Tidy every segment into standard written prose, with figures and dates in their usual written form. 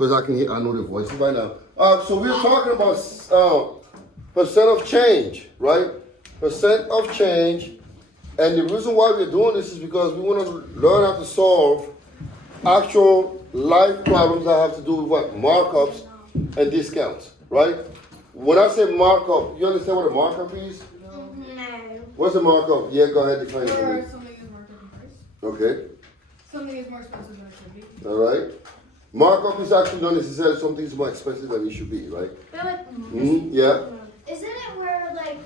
because I know the voices right now. So we're talking about percent of change, right? Percent of change. And the reason why we're doing this is because we want to learn how to solve actual life problems that have to do with what? Markups and discounts, right? When I say markup, you understand what a markup is? No. What's a markup? Yeah, go ahead, define it. Where something is marked up in price. Okay. Something is more expensive than it should be. All right. Markup is actually not necessarily something is more expensive than it should be, right? Yeah. Isn't it where, like,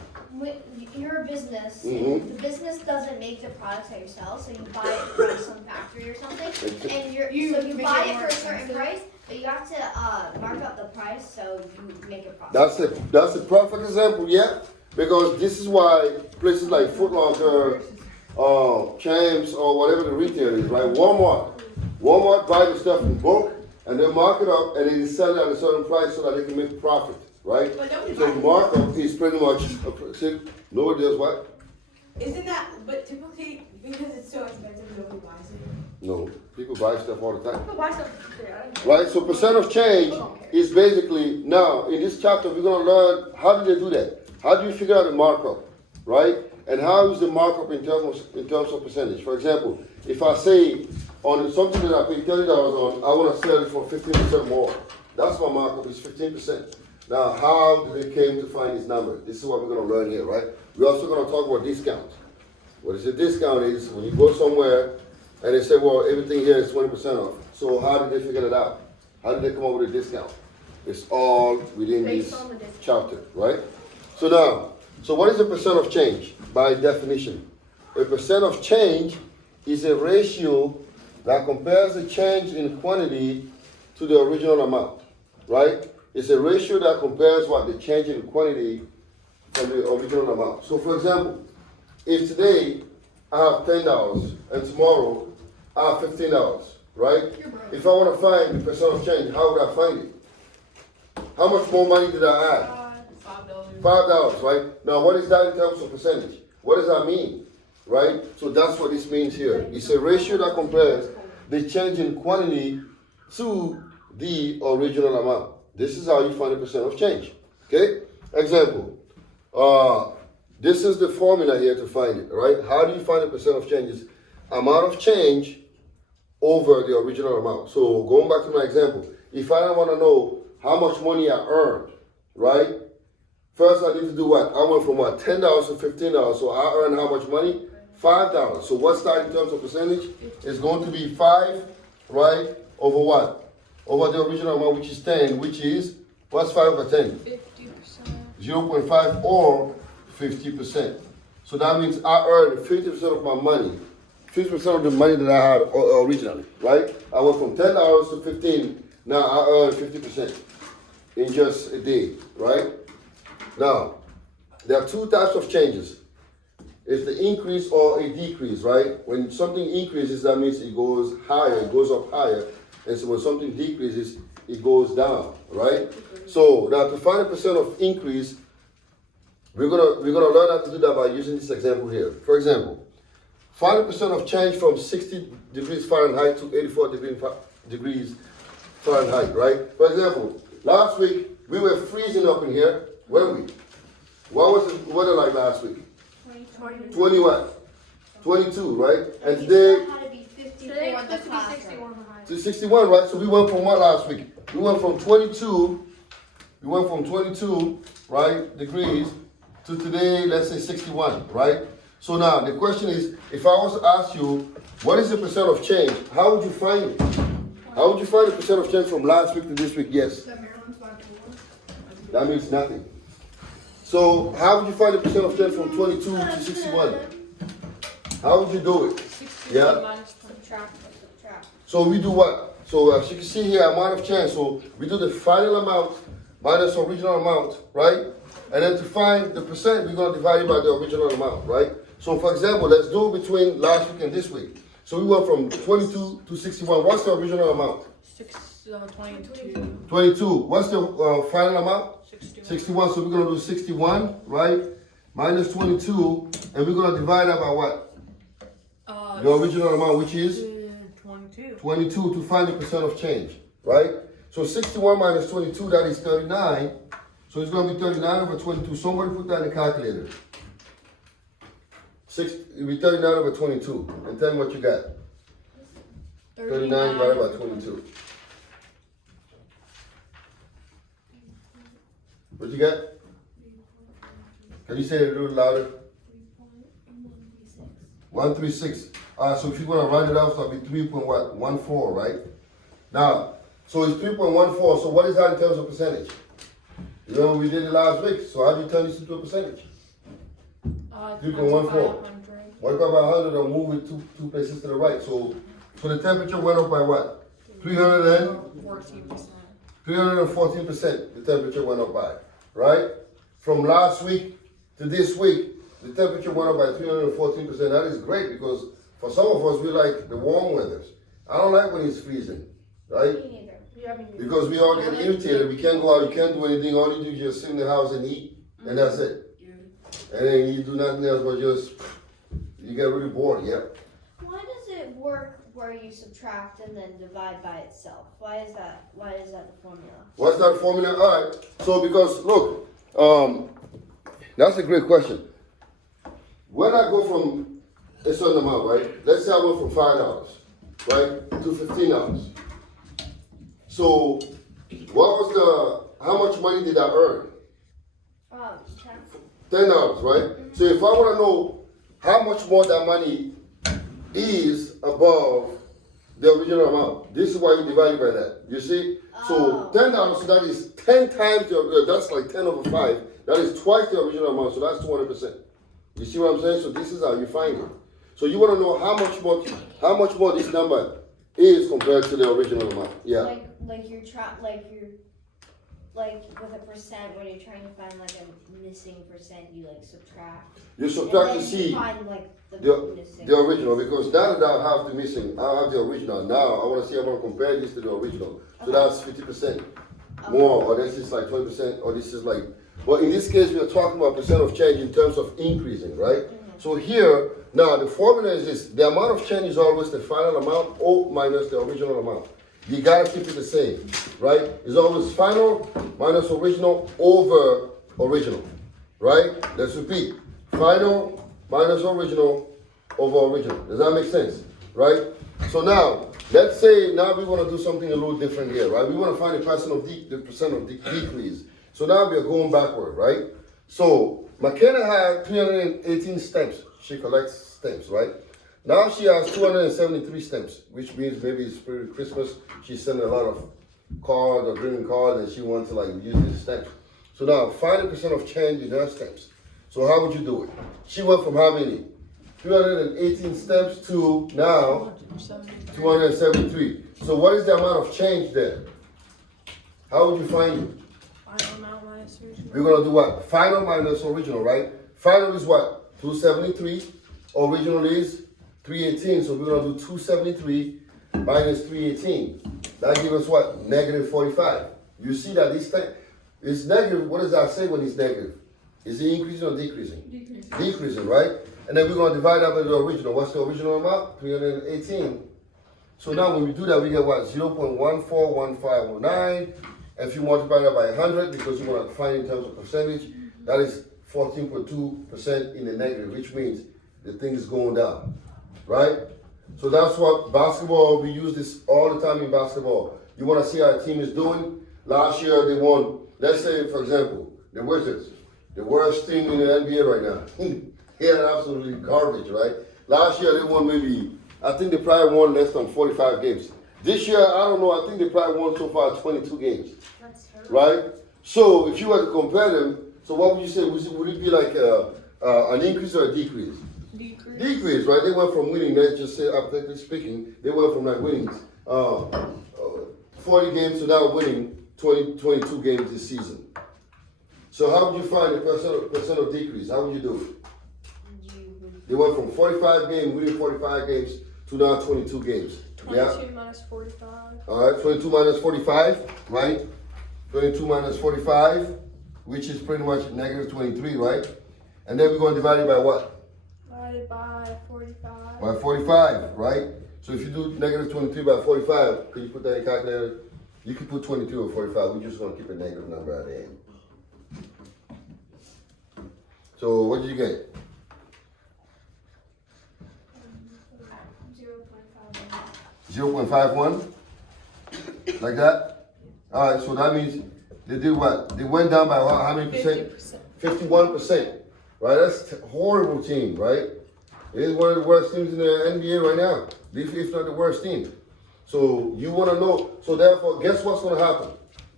you're a business, and the business doesn't make the products that you sell, so you buy it from some factory or something, and you buy it for a certain price, but you have to mark up the price so you make a profit. That's a perfect example, yeah. Because this is why places like Foot Locker, Champs, or whatever the retailer is, right? Walmart buy the stuff in bulk, and they mark it up, and they sell it at a certain price so that they can make a profit, right? So markup is pretty much, nobody does what? Isn't that, but typically, because it's so expensive, nobody buys it. No, people buy stuff all the time. People buy stuff. Right, so percent of change is basically, now in this chapter we're going to learn how do they do that? How do you figure out the markup, right? And how is the markup in terms of percentage? For example, if I say on something that I pay $30 on, I want to sell it for 15% more. That's my markup, is 15%. Now, how did they came to find this number? This is what we're going to learn here, right? We're also going to talk about discount. What is a discount is when you go somewhere and they say, well, everything here is 20% off. So how did they figure that out? How did they come up with a discount? It's all within this chapter, right? So now, so what is a percent of change by definition? A percent of change is a ratio that compares the change in quantity to the original amount, right? It's a ratio that compares what the change in quantity from the original amount. So for example, if today I have $10 and tomorrow I have $15, right? If I want to find the percent of change, how would I find it? How much more money did I add? $5, right? Now what is that in terms of percentage? What does that mean, right? So that's what this means here. It's a ratio that compares the change in quantity to the original amount. This is how you find the percent of change, okay? Example, this is the formula here to find it, right? How do you find the percent of change? It's amount of change over the original amount. So going back to my example, if I want to know how much money I earned, right? First I need to do what? I went from what? $10 to $15. So I earned how much money? $5. So what's that in terms of percentage? It's going to be 5, right? Over what? Over the original amount, which is 10, which is, what's 5 over 10? 50%. 0.5 or 50%. So that means I earned 50% of my money, 50% of the money that I had originally, right? I went from $10 to 15, now I earned 50% in just a day, right? Now, there are two types of changes. It's the increase or a decrease, right? When something increases, that means it goes higher, it goes up higher. And so when something decreases, it goes down, right? So now to find a percent of increase, we're gonna learn how to do that by using this example here. For example, find a percent of change from 60 degrees Fahrenheit to 84 degrees Fahrenheit, right? For example, last week we were freezing up in here, weren't we? What was the weather like last week? 20 what? 22, right? And today, to 61, right? So we went from what last week? We went from 22, right, degrees to today, let's say 61, right? So now the question is, if I was to ask you, what is the percent of change? How would you find it? How would you find the percent of change from last week to this week? Yes. That means nothing. So how would you find the percent of change from 22 to 61? How would you do it? Yeah. So we do what? So as you can see here, amount of change. So we do the final amount minus original amount, right? And then to find the percent, we're going to divide it by the original amount, right? So for example, let's do it between last week and this week. So we went from 22 to 61. What's the original amount? 22. 22. What's the final amount? 61. So we're going to do 61, right? Minus 22. And we're going to divide that by what? The original amount, which is? 22. 22 to find the percent of change, right? So 61 minus 22, that is 39. So it's going to be 39 over 22. Somebody put that in the calculator. It'll be 39 over 22. And tell me what you got. 39 divided by 22. What you got? Can you say it a little louder? 136. So if you're going to write it out, so it'll be 3.14, right? Now, so it's 3.14. So what is that in terms of percentage? You know, we did it last week. So how do you turn this into a percentage? 3.14. Multiply by 100 and move it two places to the right. So the temperature went up by what? 314%. 314% the temperature went up by, right? From last week to this week, the temperature went up by 314%. That is great because for some of us, we like the warm weathers. I don't like when it's freezing, right? Because we all get irritated. We can't go out, you can't do anything. All you do is just sit in the house and eat, and that's it. And then you do nothing else but just, you get really bored, yeah. Why does it work where you subtract and then divide by itself? Why is that the formula? What's that formula? All right. So because, look, that's a great question. When I go from a certain amount, right? Let's say I went from $5, right, to $15. So how much money did I earn? $10, right? So if I want to know how much more that money is above the original amount, this is why you divide it by that. You see? So $10, so that is 10 times, that's like 10 over 5. That is twice the original amount, so that's 200%. You see what I'm saying? So this is how you find it. So you want to know how much more this number is compared to the original amount. Yeah. Like with a percent when you're trying to find like a missing percent, you like subtract. You subtract to you see find like the original, because now that I have the missing, I have the original. Now I want to see, I want to compare this to the original. So that's 50% more, or this is like 20%, or this is like, but in this case we are talking about percent of change in terms of increasing, right? So here, now the formula is this: the amount of change is always the final amount minus the original amount. You gotta keep it the same, right? It's always final minus original over original, right? Let's repeat: final minus original over original. Does that make sense, right? So now, let's say now we want to do something a little different here, right? We want to find the percent of decrease. So now we are going backward, right? So McKenna had 318 stamps. She collects stamps, right? Now she has 273 stamps, which means maybe it's Christmas. She's sending a lot of cards or greeting cards, and she wants to like use these stamps. So now, find the percent of change in her stamps. So how would you do it? She went from how many? 318 stamps to now 273. So what is the amount of change there? How would you find it? Final amount minus original. We're going to do what? Final minus original, right? Final is what? 273. Original is 318. So we're going to do 273 minus 318. That gives us what? Negative 45. You see that this thing is negative. What does that say when it's negative? Is it increasing or decreasing? Decreasing, right? And then we're going to divide that by the original. What's the original amount? 318. So now when we do that, we get what? 0.141509. And if you multiply that by 100, because you want to find in terms of percentage, that is 14.2% in the negative, which means the thing is going down, right? So that's what basketball, we use this all the time in basketball. You want to see how a team is doing? Last year they won, let's say, for example, the Wizards, the worst team in the NBA right now. They're absolutely garbage, right? Last year they won maybe, I think they probably won less than 45 games. This year, I don't know, I think they probably won so far 22 games, right? So if you were to compare them, so what would you say? Would it be like an increase or a decrease? Decrease, right? They went from winning, let's just say, hypothetically speaking, they went from like winning 40 games to now winning 22 games this season. So how would you find the percent of decrease? How would you do it? They went from 45 games, winning 45 games, to now 22 games. 22 minus 45. All right, 22 minus 45, right? 22 minus 45, which is pretty much negative 23, right? And then we're going to divide it by what? Divided by 45. By 45, right? So if you do negative 23 by 45, can you put that in your calculator? You can put 22 or 45. We're just gonna keep a negative number at the end. So what did you get? 0.51? Like that? Alright, so that means they did what? They went down by how many percent? 51%. Right? That's a horrible team, right? It is one of the worst teams in the NBA right now. If not the worst team. So you want to know. So therefore, guess what's going to happen?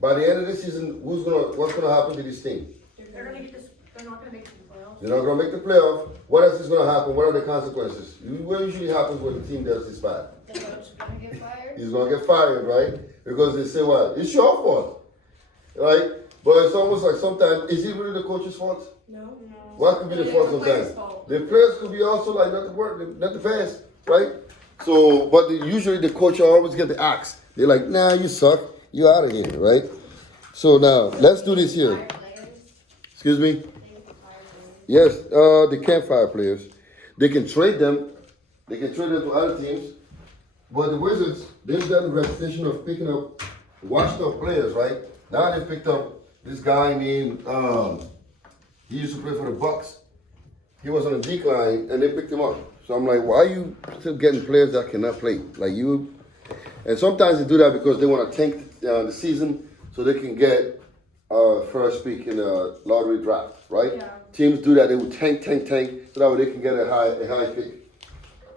By the end of the season, what's going to happen to this team? They're gonna get this. They're not gonna make the playoffs. They're not going to make the playoff. What else is going to happen? What are the consequences? What usually happens when the team does this bad? The coach is gonna get fired. He's going to get fired, right? Because they say, what? It's your fault. Right? But it's almost like sometimes, is it really the coach's fault? No. What could be the fault sometimes? The players could be also like not the best, right? So, but usually the coach always get the axe. They're like, nah, you suck. You out of here, right? So now, let's do this here. Fire players. Excuse me? They can fire players. Yes, they can't fire players. They can trade them. They can trade them to other teams. But the Wizards, they've done the reputation of picking up washed up players, right? Now they picked up this guy named, he used to play for the Bucks. He was on a decline, and they picked him up. So I'm like, why are you still getting players that cannot play? Like you, and sometimes they do that because they want to tank the season so they can get first pick in the lottery draft, right? Yeah. Teams do that. They will tank, so that way they can get a high pick.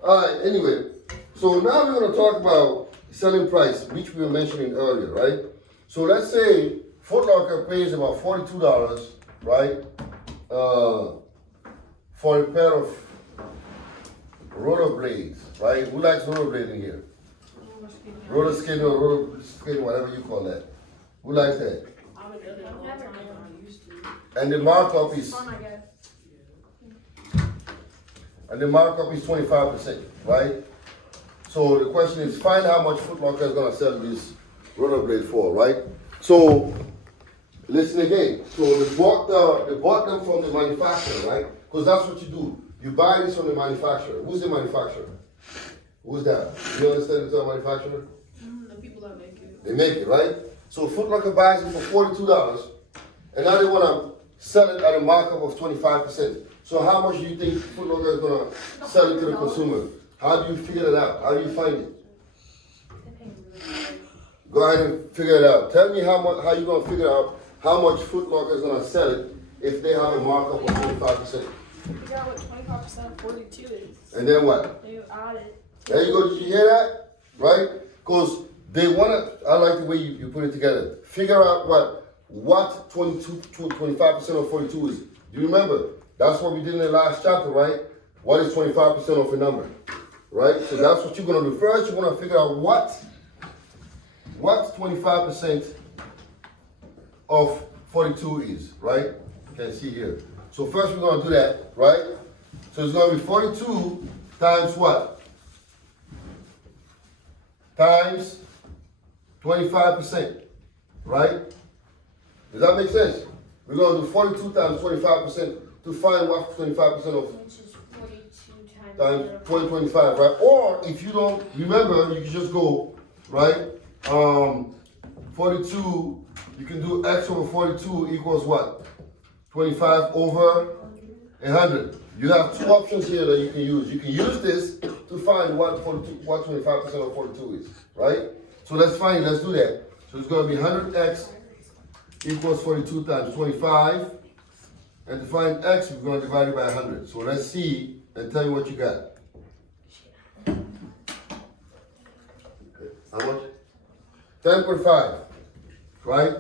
All right. Anyway, so now we're going to talk about selling price, which we were mentioning earlier, right? So let's say Foot Locker pays about $42, right? For a pair of rollerblades, right? Who likes rollerblading here? Roller skating or roller skating, whatever you call that. Who likes that? I would do it all the time. I used to. And the markup is Fun, I guess. 25%, right? So the question is, find how much Foot Locker is gonna sell this rollerblade for, right? So listen again. So they bought them from the manufacturer, right? Because that's what you do. You buy this from the manufacturer. Who's the manufacturer? Who's that? You understand the term manufacturer? The people that make it. They make it, right? So Foot Locker buys it for $42, and now they want to sell it at a markup of 25%. So how much do you think Foot Locker is going to sell it to the consumer? How do you figure it out? How do you find it? Go ahead and figure it out. Tell me how you going to figure out how much Foot Locker is going to sell it if they have a markup of 25%. Figure out what 25% of 42 is. And then what? You add it. There you go. Did you hear that? Right? Because they want to, I like the way you put it together. Figure out what 25% of 42 is. Do you remember? That's what we did in the last chapter, right? What is 25% of a number? Right? So that's what you're going to do. First, you want to figure out what 25% of 42 is, right? You can see here. So first we're going to do that, right? So it's going to be 42 times what? Times 25%, right? Does that make sense? We're going to do 42 times 25% to find what 25% of Which is 42 times 2025, right? Or if you don't remember, you can just go, right? 42, you can do x over 42 equals what? 25 over 100. You have two options here that you can use. You can use this to find what 25% of 42 is, right? So let's find it. Let's do that. So it's going to be 100x equals 42 times 25. And to find x, we're going to divide it by 100. So let's see and tell me what you got. How much? 10.5, right?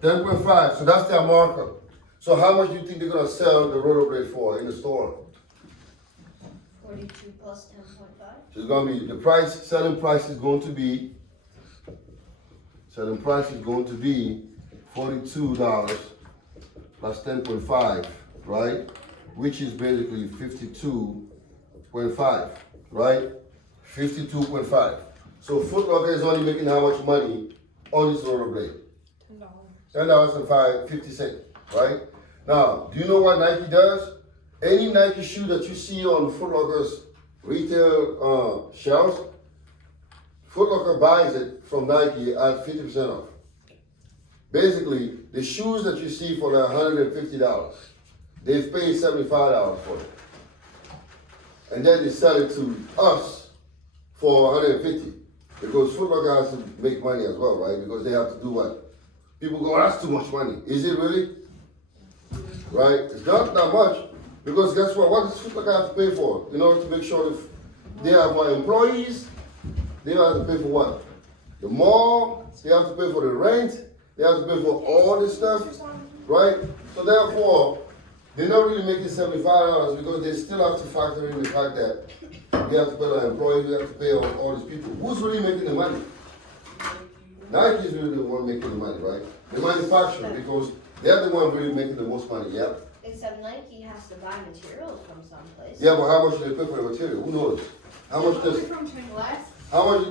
10.5. So that's their markup. So how much do you think they're going to sell the rollerblade for in the store? 42 plus 10.5. So it's going to be, selling price is going to be $42 plus 10.5, right? Which is basically 52.5, right? 52.5. So Foot Locker is only making how much money on this rollerblade? $10.50, right? Now, do you know what Nike does? Any Nike shoe that you see on Foot Locker's retail shelves, Foot Locker buys it from Nike at 50% off. Basically, the shoes that you see for the $150, they've paid $75 for it. And then they sell it to us for $150. Because Foot Locker has to make money as well, right? Because they have to do what? People go, oh, that's too much money. Is it really? Right? It's not that much. Because guess what? What does Foot Locker have to pay for? In order to make sure that they have more employees, they have to pay for what? The mall, they have to pay for the rent, they have to pay for all this stuff, right? So therefore, they're not really making $75 because they still have to factor in the fact that we have to pay our employees, we have to pay all these people. Who's really making the money? Nike is really the one making the money, right? The manufacturer, because they're the one really making the most money, yeah? Except Nike has to buy materials from someplace. Yeah, but how much do they pay for the material? Who knows? How much do you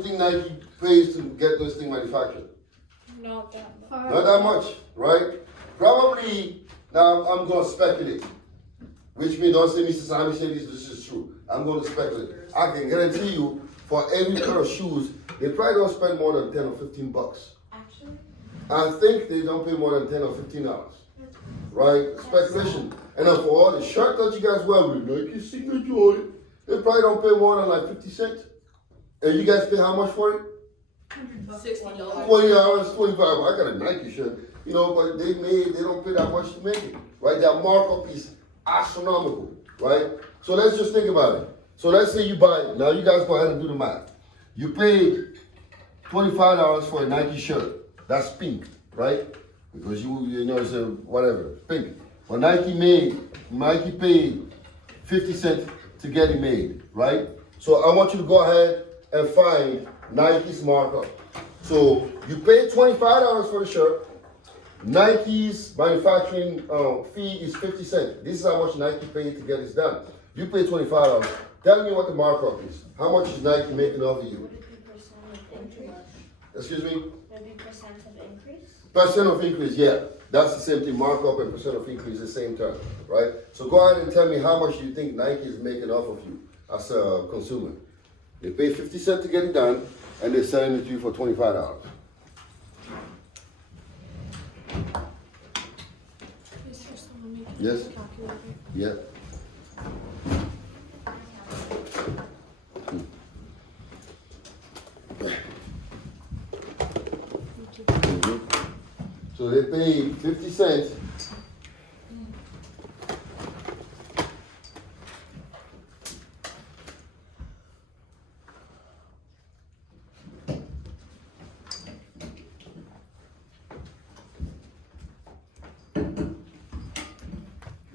think Nike pays to get this thing manufactured? Not that much. Not that much, right? Probably, now I'm going to speculate. Which means, don't say Mr. Sammy say this is true. I'm going to speculate. I can guarantee you, for every pair of shoes, they probably don't spend more than 10 or 15 bucks. Actually? I think they don't pay more than 10 or 15 dollars. Right? Speculation. And then for all the shirt that you guys wear with Nike signature on it, they probably don't pay more than like 50 cents. And you guys pay how much for it? $60. $20, $25. I got a Nike shirt, you know, but they don't pay that much to make it, right? That markup is astronomical, right? So let's just think about it. So let's say you buy, now you guys go ahead and do the math. You paid $25 for a Nike shirt. That's pink, right? Because you know, it's a whatever, pink. But Nike paid 50 cents to get it made, right? So I want you to go ahead and find Nike's markup. So you pay $25 for the shirt. Nike's manufacturing fee is 50 cents. This is how much Nike paid to get this done. You pay $25. Tell me what the markup is. How much is Nike making off of you? Would it be percent of increase? Excuse me? Would it be percent of increase? Percent of increase, yeah. That's the same thing. Markup and percent of increase is the same term, right? So go ahead and tell me how much you think Nike is making off of you as a consumer. They pay 50 cents to get it done, and they're selling it to you for $25. Is there someone making Yes. a calculator? Yeah. So they paid 50 cents.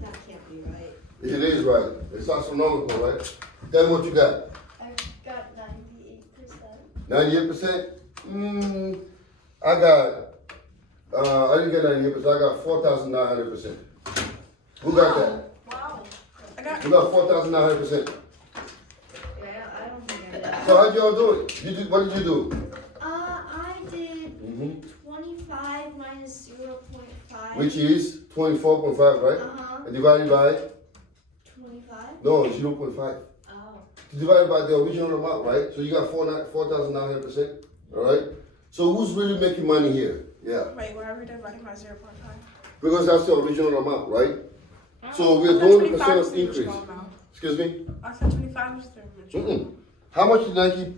That can't be right. It is right. It's astronomical, right? Tell me what you got. I got 98%. 98%? I didn't get 98%. I got 4,900%. Who got that? Wow. Who got 4,900%? Yeah, I don't think I got that. So how'd y'all do it? What did you do? I did 25 minus 0.5. Which is 24.5, right? Uh-huh. And divided by? 25? No, 0.5. Oh. Divided by the original amount, right? So you got 4,900%, all right? So who's really making money here? Yeah. Wait, whatever dividing by 0.5. Because that's the original amount, right? So I we're thought doing the 25 percent was of the increase. original amount. Excuse me? I thought 25 was the original. How much did Nike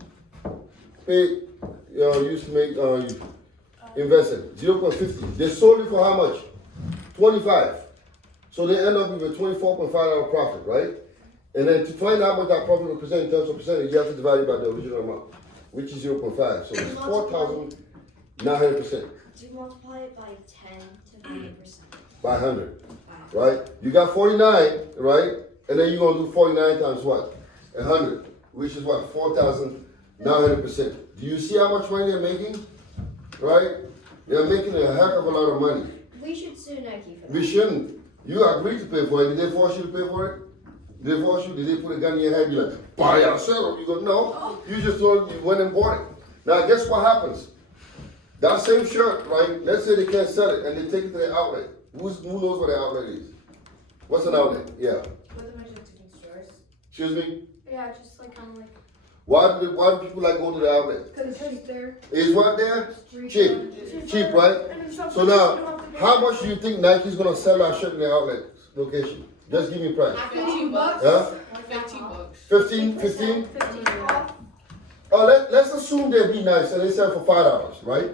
pay, used to make, invested? 0.50. They sold it for how much? 25. So they end up with a $24.5 profit, right? And then to find out what that profit represents in terms of percentage, you have to divide it by the original amount, which is 0.5. So it's 4,900%. Do you multiply it by 10 to 50%? By 100, right? You got 49, right? And then you're gonna do 49 times what? 100, which is what? 4,900%. Do you see how much money they're making? Right? They're making a heck of a lot of money. We should sue Nike for that. We shouldn't. You agreed to pay for it. Did they force you to pay for it? Did they force you? Did they put a gun in your head? You're like, buy it or sell it. You go, no. You just told you went and bought it. Now, guess what happens? That same shirt, right? Let's say they can't sell it and they take it to the outlet. Who knows what the outlet is? What's an outlet? Yeah. With a bunch of different stores. Excuse me? Yeah, just like kind of like. Why do people like go to the outlet? Because it's there. Is what there? Cheap, right? So now, how much do you think Nike's gonna sell that shirt in the outlet location? Just give me a price. $15. Yeah? $15. 15? Oh, let's assume they be nice and they sell for $5, right?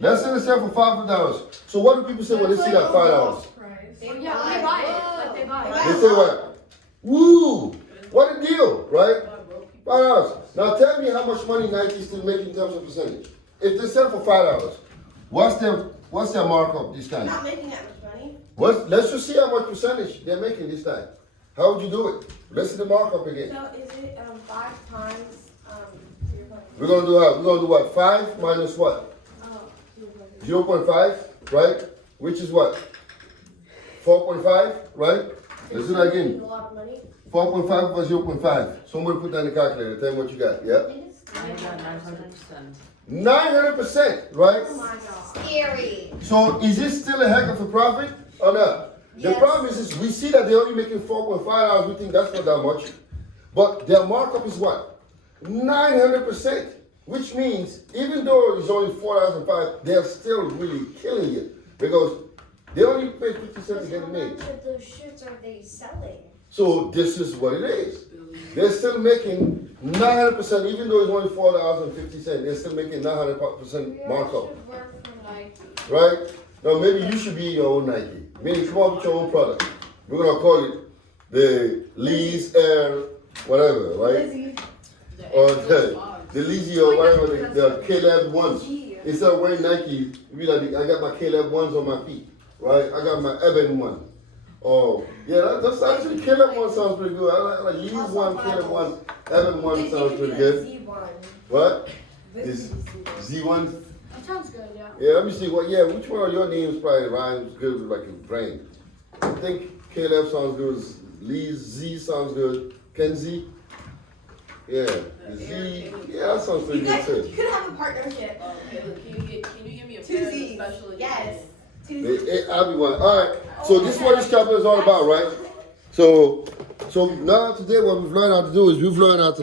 Let's say they sell for $5. So what do people say when they see that $5? They buy it. Like they buy it. They say what? Woo! What a deal, right? $5. Now tell me how much money Nike is still making in terms of percentage. If they sell for $5, what's their markup this time? Not making that much money. Let's just see how much percentage they're making this time. How would you do it? Let's see the markup again. So is it 5 times We're gonna do how? We're gonna do what? 5 minus what? 0.5, right? Which is what? 4.5, right? Let's do that again. a lot of money? 4.5 plus 0.5. Somebody put that in the calculator. Tell me what you got. Yeah? I got 900%. 900%, right? Oh my god. Scary. So is this still a heck of a profit or not? The Yes. problem is we see that they're only making $4.5. We think that's not that much. But their markup is what? 900%. Which means even though it's only $4.05, they're still really killing it. Because they only pay 50 cents to get it How made. much of those shirts are they selling? So this is what it is. They're still making 900%, even though it's only $4.50. They're still making 900% markup. should work for Nike. Right? Now maybe you should be your own Nike. Maybe come up with your own product. We're gonna call it the Lee's Air, whatever, right? Or the Leezy or whatever, the K-Lab ones. Instead of wearing Nike, you be like, I got my K-Lab ones on my feet, right? I got my Eben one. Oh, yeah, that's actually K-Lab one sounds pretty good. I like Lee's one, K-Lab one, Eben one sounds pretty good. Z1. What? This Z1? That sounds good, yeah. Yeah, let me see. Which one of your names probably rhymes good with like your brain? I think Caleb sounds good. Lee's Z sounds good. Kenzie? Yeah. Z. Yeah, that sounds pretty You good guys too. could have a partnership. Can you give me a 2 pair of Z's. special edition? Yes. 2 Z's. I'll be one. All right. So this is what this chapter is all about, right? So now today what we've learned how to do is we've learned how to